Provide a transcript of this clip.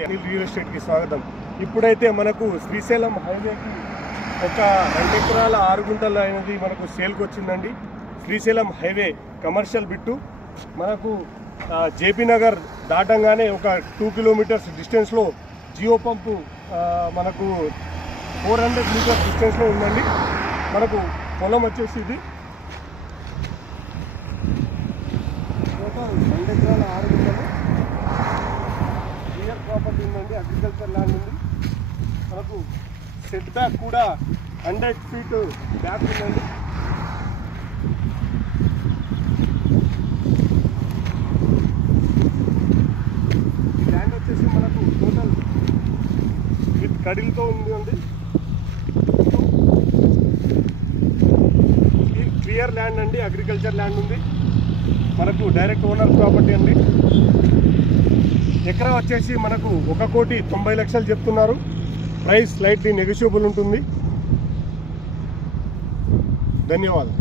Real ఎస్టేట్కి స్వాగతం. ఇప్పుడైతే మనకు శ్రీశైలం హైవేకి ఒక 2 ఎకరాల 6 గుంటలు అనేది మనకు సేల్కి వచ్చిందండి. శ్రీశైలం హైవే కమర్షియల్ బిట్టు మనకు జేపీ నగర్ దాటంగానే ఒక 2 కిలోమీటర్స్ డిస్టెన్స్లో జియో పంపు మనకు 400 మీటర్స్ డిస్టెన్స్లో ఉందండి. మనకు పొలం వచ్చేసి ఇది టోటల్ 2 ఎకరాల 6 గుంటలు రియల్ ప్రాపర్టీ ఉందండి. అగ్రికల్చర్ ల్యాండ్ ఉంది. మనకు సెట్ బ్యాక్ కూడా 100 ఫీట్ బ్యాక్ ఉందండి. ఈ ల్యాండ్ వచ్చేసి మనకు టోటల్ విత్ కడిల్తో ఉంది అండి. క్లియర్ ల్యాండ్ అండి, అగ్రికల్చర్ ల్యాండ్ ఉంది. మనకు డైరెక్ట్ ఓనర్ ప్రాపర్టీ అండి. ఎకరా వచ్చేసి మనకు 1,90,00,000 చెప్తున్నారు. ప్రైస్ స్లైట్లీ నెగోషియబుల్ ఉంటుంది. ధన్యవాదాలు.